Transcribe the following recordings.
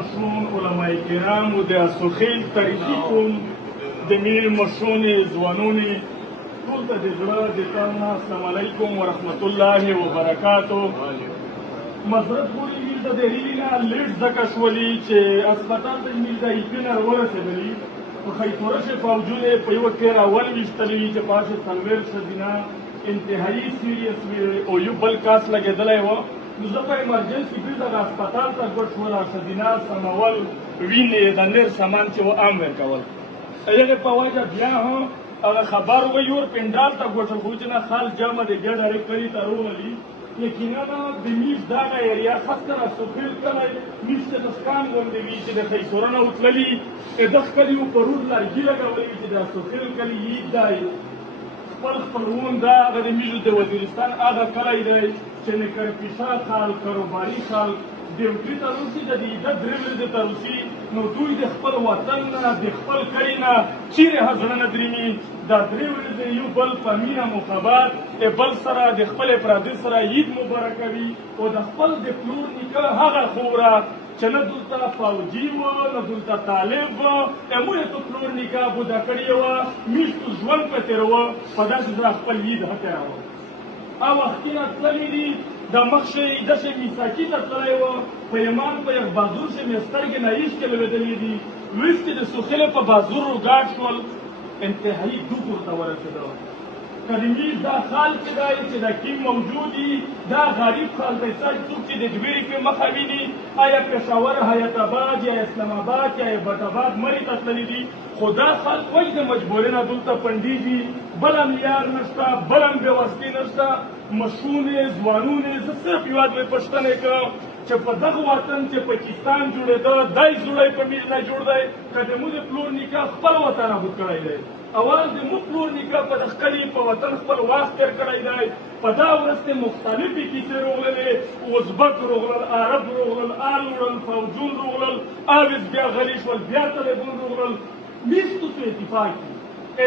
مشون علماء کرام و د اسوخیل تاریخي کوم د میر مشونې ځوانونې ټول ته د زړه د تل نه السلام علیکم ورحمت الله وبرکاتو. معذرت غواړي میر د دې هیلې نه لیټ ځکه شولي چې هسپتال ته میر د ایپینر ورسېدلي په خیتورش فوجونه په یو تیر اول ویشتلي چې پاسه څلوېښت ښځینه انتهایي سیریس وي او یو بل کاس لګېدلی وه. نو زه په ایمرجنسي کې دغه هسپتال ته ګډ شول او ښځینه سمول وینې د نر سامان چې و عام ورکول. هغې په وجه بیا هم هغه خبر وایي ور پنډال ته ګوټه خو چې نه خال جمع دی بیا ډایرکټ کلي ته راولي. یقینا د میز دغه ایریا خاص کر سوخیل کلی میز ته دسکان غوندې وي چې د خیسوره نه وتللي دغه کلي و په روډ لرګي لګولي وي چې د سوخیل کلي یید دی خپل خپلوون دا هغه د میزو د وزیرستان هغه کلی دی چې نه کرپیسا خال کاروباري خال ډیوټي ته روسي د دې د درې ورځې ته روسي نو دوی د خپل وطن نه د خپل کلي نه چیرې هزړه نه درېمي دا درې ورځې یو بل په مینه مخابات بل سره د خپل پردي سره عید مبارکوي او د خپل د پلور نیکه هغه خوره چې نه دلته فوجي وه نه دلته طالب وه موږ یې په پلور نیکه بوده کړې وه میشتو ژوند په تېروه په داسې سره خپل عید هتېروه او وختونه تللي دي د مخشې داسې میساکي ته تللی وه په یمان په یک بازور چې مې سترګې نه ایسکې لوېدلې دي لویستې د سوخلې په بازور روګاډ شول انتهایي دوک ورته ورسېده. که د میز دا خال چې دی چې د کیم موجود وي دا غریب خال دی څوک چې د ډبرې په مخه ویني آیا پېښور حیات آباد یا اسلام آباد یا ایبټ آباد مرې ته تللي دي خو دا خلک وایي د مجبورۍ نه دلته پنډېږي بل هم یار نشته بل هم بېوستي نشته مشونې ځوانونې زه صرف یو ادمې پوښتنې کوم چې په دغه وطن چې پاکستان جوړېده دی زړی په میز نه جوړ دی که د موږ د پلور نیکه خپل وطن ابود کړی دی اول د موږ پلور نیکه په دغه کلي په وطن خپل وخت تېر کړی دی په دا ورځ کې مختلفې کیسې راغللې ازبک راغلل عرب راغلل آل وړل فوجون راغلل اوس بیا غلي شول بیا طالبان راغلل میز تو اتفاق کي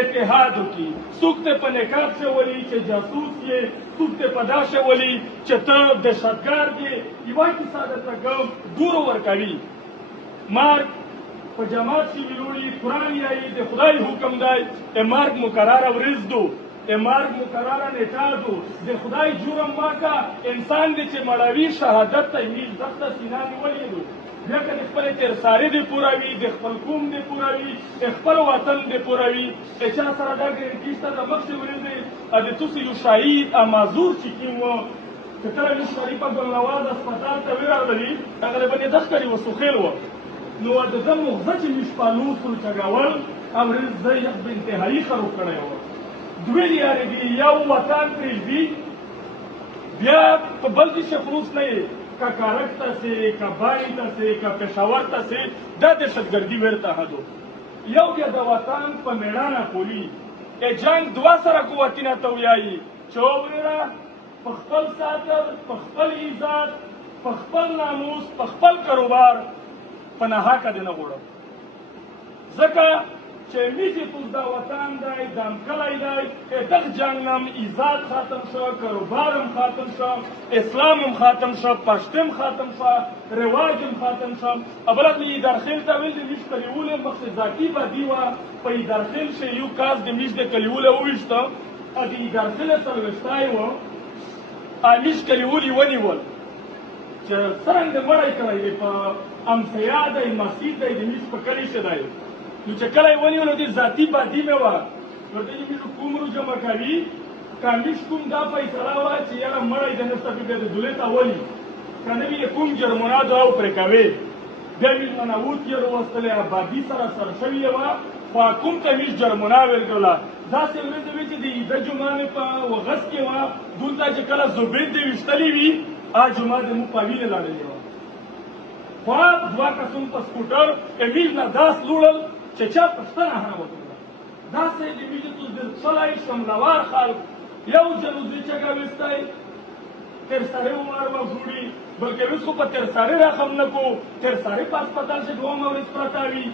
اتحاد وکړي څوک ته په نقاب شولي چې جاسوس یې څوک ته په دا شولي چې ته دهشتګرد یې یوه کیسه درته کوم ګورو ورکوي مارک په جماعت کې ویلوړي قرآن یایي د خدای حکم دی مارک مقرره ورځ دو مارک مقرره نیټه دو د خدای جرم ماکه انسان دی چې مړوي شهادت ته میز دښته سینه نیولې دو بیا که د خپلې تېرساري دې پوره وي د خپل قوم دې پوره وي د خپل وطن دې پوره وي د چا سره دا ګرنټي شته د مخکې ورځې د تاسو یو شهید معذور چې کوم و چې کله یو شریفه ګلنواز هسپتال ته ورغللي غالبا یې دغه کړي و سوخیل وه نو د ده مغزه چې مې شپالو سلچګول او ورځ زه یخ به انتهایي خراب کړی وه دوې لیارې دي یو وطن پرېږدي بیا په بل دې شخلوص نه یې که کارک ته سي که بای ته سي که پېښور ته سي دا دهشتګردي ورته حدو یو بیا د وطن په میړانه پولي جنګ دوه سره قوتونه ته ویایي چې وویره په خپل ساتر په خپل عزت په خپل ناموس په خپل کاروبار په ناحقه دې نه غواړم ځکه چې میږي ټول دا وطن دی دم کلی دی دغه جنګ نه هم عزت ختم شو کاروبار هم ختم شو اسلام هم ختم شو پښتو هم ختم شو رواج هم ختم شو اوله مې درخیل ته ویل د میش کلیوله مخکې ذاتي بدي وه په درخیل چې یو کاس د میش د کلیوله وویشته ا د درخیله څلوېښتای وه میش کلیول یې ونیول چې څرنګه مړی کړی دی په امسیا دی مسجد دی د میش په کلي شه دی نو چې کله یې ونیول نو دې ذاتي بدي مې وه نو دې میشو کوم رو جمع کوي که میش کوم دا فیصله وه چې یاره مړی د نسته بیا د دولې ته ولي که نه وي کوم جرمونه دعا پرې کوې بیا میش منوت یې راوستلی آبادي سره سر شوې وه خو کوم ته میش جرمونه ورکړله داسې ورځې وې چې د عیده جمعه مې په وغس کې وه دلته چې کله زبید دې ویشتلې وي جمعه د مونږ په وینې لړلې وه خوا دوه کسون په سکوټر میش نه داس لوړل چې چا پښتنه هم وکړه داسې د میږي تو درڅلی شملوار خلک یو ځل دوی چګه ویستی تېرسارې عمر به جوړي بلکې اوس خو په تېرسارې رقم نه کو تېرسارې په هسپتال چې دومره ورځ پرته وي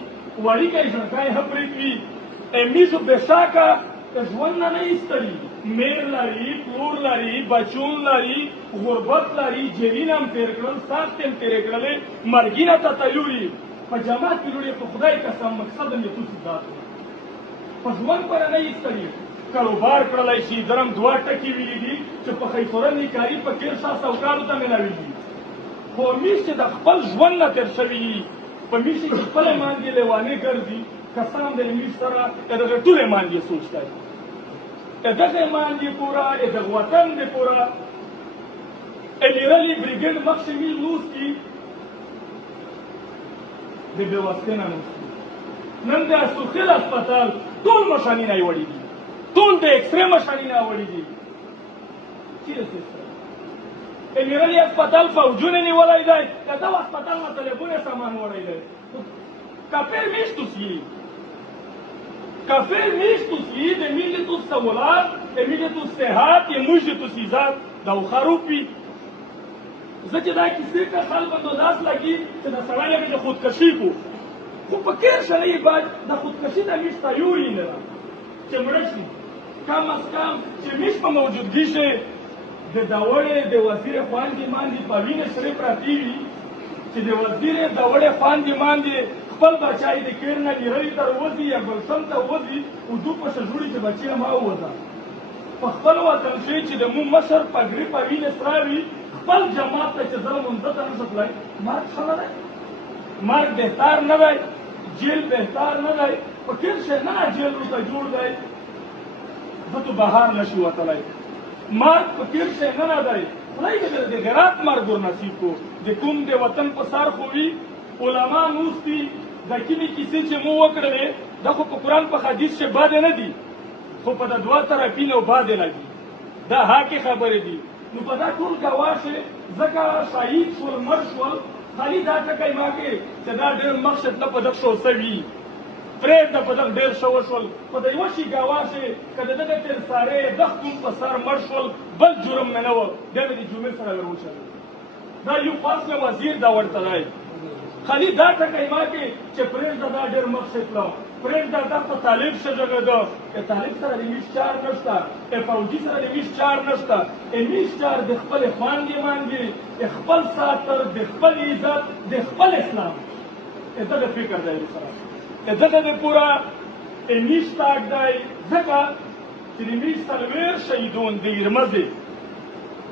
وړیکۍ ژړکۍ هم پرېږدي میږو بېشکه ژوند نه نه ایستلي میر لري پلور لري بچون لري غربت لري جیلونه هم تېر کړل سختې هم تېرې کړلې مرګینه ته تلوري په جماعت کې لوړې په خدای قسم مقصد هم یې توسي ذات په ژوند پر نه ایستلي کاروبار کړلی شي درم دوه ټکي ویلي دي چې په خیفرنې کاري په کیر شاه سوکارو ته ملاوي دي خو میش چې د خپل ژوند نه تېر شوي وي په میش کې خپله ماندې لیوانې ګرځي کسان د میش سره د دغه ټولې ماندې سوچ کوي د دغه ماندې پوره د دغه وطن د پوره الیرلي بریګیډ مخکې میل نوستي د بېوسۍ نه نوستي نن د اسوخیل هسپتال ټول مشانونه یې وړي دي ټول د ایکسرې مشانونه وړي دي چیرې سیسټر الیرلي هسپتال فوجونه نیولی دی که دغه هسپتال نه تلیفون سامان وړی دی کافر میشتوس یي کافر میشتوس یي د میلیتوس سوولات د میلیتوس صحت د موجتوس ایزاد دا خروپي زه چې دا کیسې که خلکو ته داس لګي چې د سړی لکه چې خودکشي کو خو په کیر شلی باید د خودکشي ته میش تیوري نه ده چې مړه شي کم از کم چې میش په موجودګي شي د داوړې د وزیر خواندې ماندې په وینې سرې پرتې وي چې د وزیر داوړې خواندې ماندې خپل بچای د کیر نه لیرلي ته وځي یا ګلشن ته وځي اردو په شژوړي چې بچی ما ووځه په خپل وطن شي چې د مو مشر پګړې په وینې سره وي خپل جماعت ته چې ظلم منځ ته نشو تللی مرګ ښه نه دی مرګ بهتر نه دی جیل بهتر نه دی په کیر شی نه جیل ورته جوړ دی زه تو بهر نشي وتلی مرګ په کیر شی نه دی خدای دې د غیرت مرګ ورنصیب کو د کوم د وطن په سر خو وي علما نوستي د کومې کیسې چې مو وکړلې دا خو په قرآن په حدیث کې باد نه دي خو په د دوه طرفي نه باد لګي دا حقې خبرې دي نو په دا ټول ګواه شي ځکه شهید شول مړ شول خالي دا ټکی ما کې چې دا ډېر مقصد نه په دغه شو سوي پرېږده په دغه ډېر ښه وشول په د یوه شي ګواه شي که د دغه تېرسارې دښتون په سر مړ شول بل جرم مې نه و بیا مې د جمعې سره وروچلو دا یو خاص مې وزیر دا ورته دی خالي دا ټکی ما کې چې پرېږده دا ډېر مقصد له پرېږده دا په طالب ښه جګه ده طالب سره د میش چار نشته فوجي سره د میش چار نشته میش چار د خپلې خوانګې مانګې د خپل ساتر د خپل عزت د خپل اسلام دغه فکر دی سره دغه د پوره میش تاک دی ځکه چې د میش څلوېښت شهیدون د یرمزې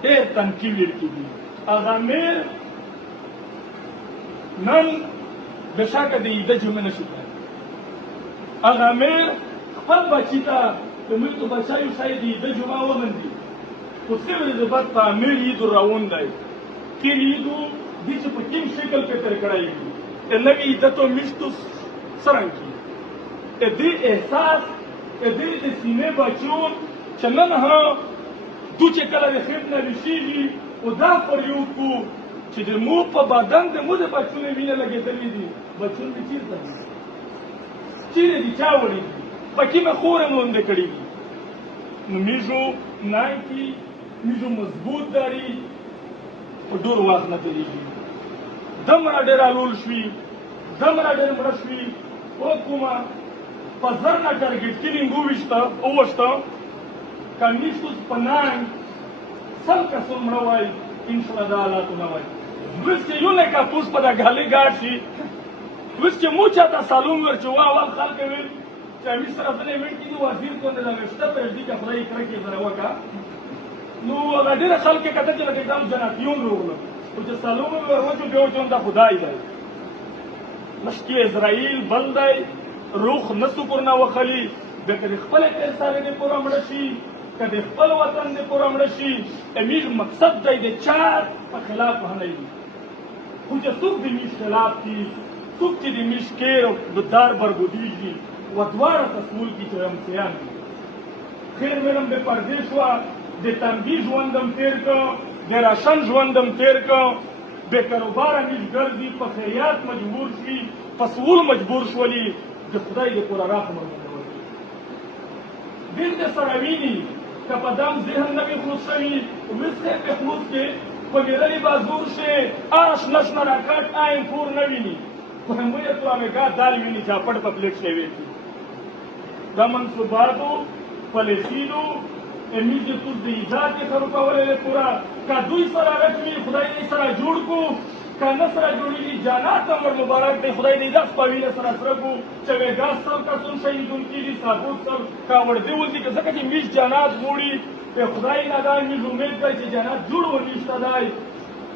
ډېر تنقید لري هغه میر نن بشکه د عیده جمعه نشي هغه میر خپل بچی ته د ملک بچایو ښایي د عیده جمعه ومندي خو څه د بد په امیر عید روان دی تېر عیدو دې چې په کوم شکل کې تېر کړی وي د نوي عیده تو میشتو څرنګه کي د دې احساس د دې د سینې بچو چې نن ها دو چې کله د خیب نه رسېږي او دا فریود کو چې د مو په بدن د مو د بچو نه وینه لګېدلې دي بچون مې چېرته دي چیرې دي چا وړي دي په کومه خوره مونده کړي دي نو میژو نایکي میژو مضبوط داري په ډېر وخت نه تېرېږي دومره ډېر الول شوي دومره ډېر مړه شوي کومه په زر نه ټارګېټ کیلینګ وویشته کمیشتوس په ننګ سل کسان مړه وای انشاءالله دا حالاتونه وای وس چې یو نه کاپوس په دا غالي ګاډ شي وس چې مو چاته سالون ورچوا اول خلک ویل چې امیر سره په ایونت کې وزیر کوته دا وشته پر دې کې خدای کړی کې سره وکا نو هغه ډېر خلک کته چې لکه دام جناتیون وروغله او چې سالون ورچو به وچون دا خدای دی مشکی اسرائیل بل دی روح نسو پورنا وخلی د خپل انسان نه پورا مړ شي کله خپل وطن نه پورا مړ شي امیر مقصد دی د چار په خلاف نه دی خو چې څوک د میش خلاف دي څوک چې د میش کېر او د دار برګودیږي و دواره تصول کی چې امتیان خیر ملم به پردیش وا د تنبی ژوندم تیر کو د راشن ژوندم تیر کو به کاروبار میش ګرځي په خیرات مجبور شي پسول مجبور شولي د خدای د پورا رحم دل د سروینی که په دم ذهن نه خلاص شوي وسه په خلاص کې په ګرلي بازور شي آش نشنا راکټ آئین پور نه ویني په همویه تو امګا دال ویني چې پټ په پلیټ شوی دا منصوباتو پالیسیو امید دې توس د ایجاد کې سره کولی پوره که دوی سره رقمي خدای دې سره جوړ کړو که نه سره جوړېږي جانات ته ور مبارک دی خدای دې داس په وینه سره سره کړو چې وېګاس سل کسون شهیدون کېږي صابوت سل کاوړدي ولدي که ځکه چې میش جانات غوړي په خدای نه دا میش امید کوي چې جانات جوړ ورنیشته دی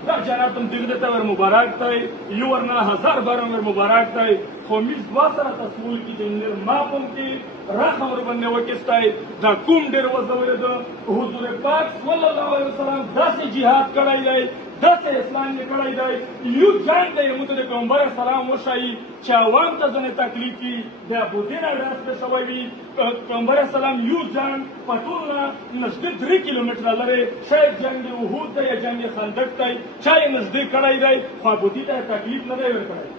دا جناب تم دیگه تا ور مبارک تای یو ورنه 1000 بار ور مبارک تای خو میز دوا سره تصویر کی دنر ما کوم کی راخ ور باندې وکستای دا کوم ډیر وزول ده حضور پاک صلی الله علیه وسلم داسې jihad کړای دی داسې اسلام یې کړای دی یو جان دی موږ د پیغمبر سلام وشای چې عوام ته ځنه تکلیف کی د ابو دین راس په شوی وي پیغمبر سلام یو جان پټول نزدیک 3 کیلومتر لري شاید جنگ احد دی یا جنگ خندق دی چا یې نزدیک کړای دی خو ابو دین ته تکلیف نه دی ورکړی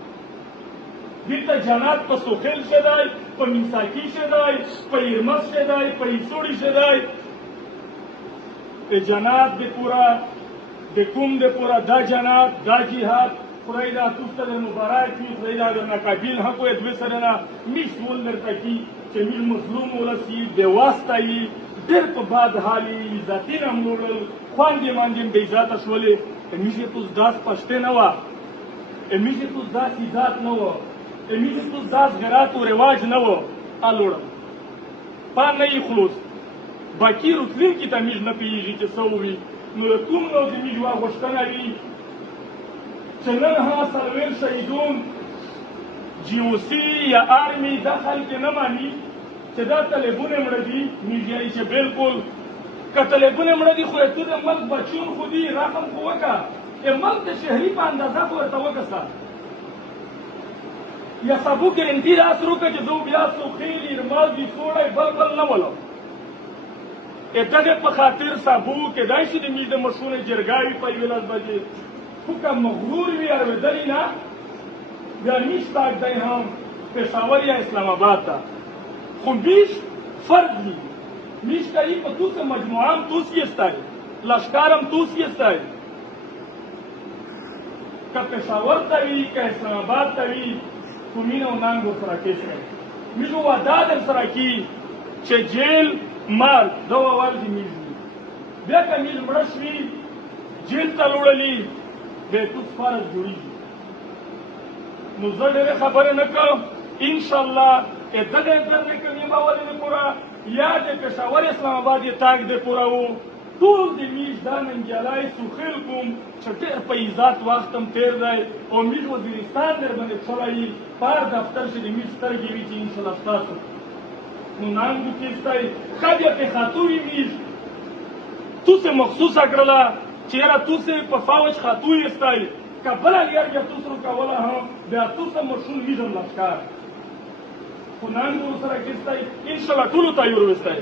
دلته جنات په سوخیل شدای په میساکی شدای په ایرمس شدای په ایسوړي شدای په جنات د پورا د کوم د پورا دا جنات دا جهاد خدای دا توسته مبارک وي خدای دا د نقابیل حق او دوی سره نه میسول درته کی چې میل مظلوم ولسی د واسطه ډېر په باد حالي ذاتي نموړل خواندې مانځم د عزت شولې میشه توس داس پښته نه وا میشه توس داس عزت نه و میشه توس داس غیرت او رواج نه و الوړم پا نه خلوص باقی رتلین کی تمیز نه پیږي چې سووي نو کوم نو د میجوا غوښتنه وي چې نن ها سلویر شهیدون جی او سی یا آرمی دا خلک نه مانی چې دا طالبونه مړه دي میډیا چې بالکل که طالبونه مړه دي خو ته د ملک بچون خو دي رقم خو وکړه ملک د شهري په اندازه خو ورته وکړه یا سبو ګرنټي راس روکه چې زه بیا سوخیل ارماز دي سوړی بل نه ولم دغه په خاطر سابو کې دای شي د میز د مشهور جرګاوي په ویلاس بجې خو که مغرور وي اورېدلی نه بیا نیش تاک دی هم پېښور یا اسلام آباد ته خو بیش فرد دي میش کوي په توسه مجموعه هم توس یې ستایي لشکار هم توس یې ستایي که پېښور ته وي که اسلام آباد ته وي خو مینه او ننګ ورسره کې شوی میژ وعده در سره کي چې جیل مال دا اول دي میز بیا که میز مړه شوي جیل ته وړلي بیا توس فرض جوړېږي نو زه ډېرې خبرې نه کوم انشاءالله دغه درنې کمې به ولې نه پوره یا د پېښور اسلام آباد یې تاک دی پوره و ټول د میز دا ننګیالی سوخیل کوم چې ډېر په عزت وخت هم تېر دی او میز وزیرستان در باندې چلی په هر دفتر چې د میز سترګې وي چې انشاءالله ستاسو نو نانګو کېستی ښه بیا پې خاتووي میز توسې مخصوصه کړله چې یاره توسې په فوج خاتو ایستی که بله لیر بیا توس روکوله هم بیا توسه مشهور میز هم لشکر خو نانګو ورسره کېستی انشاءالله ټولو ته یې ور وستی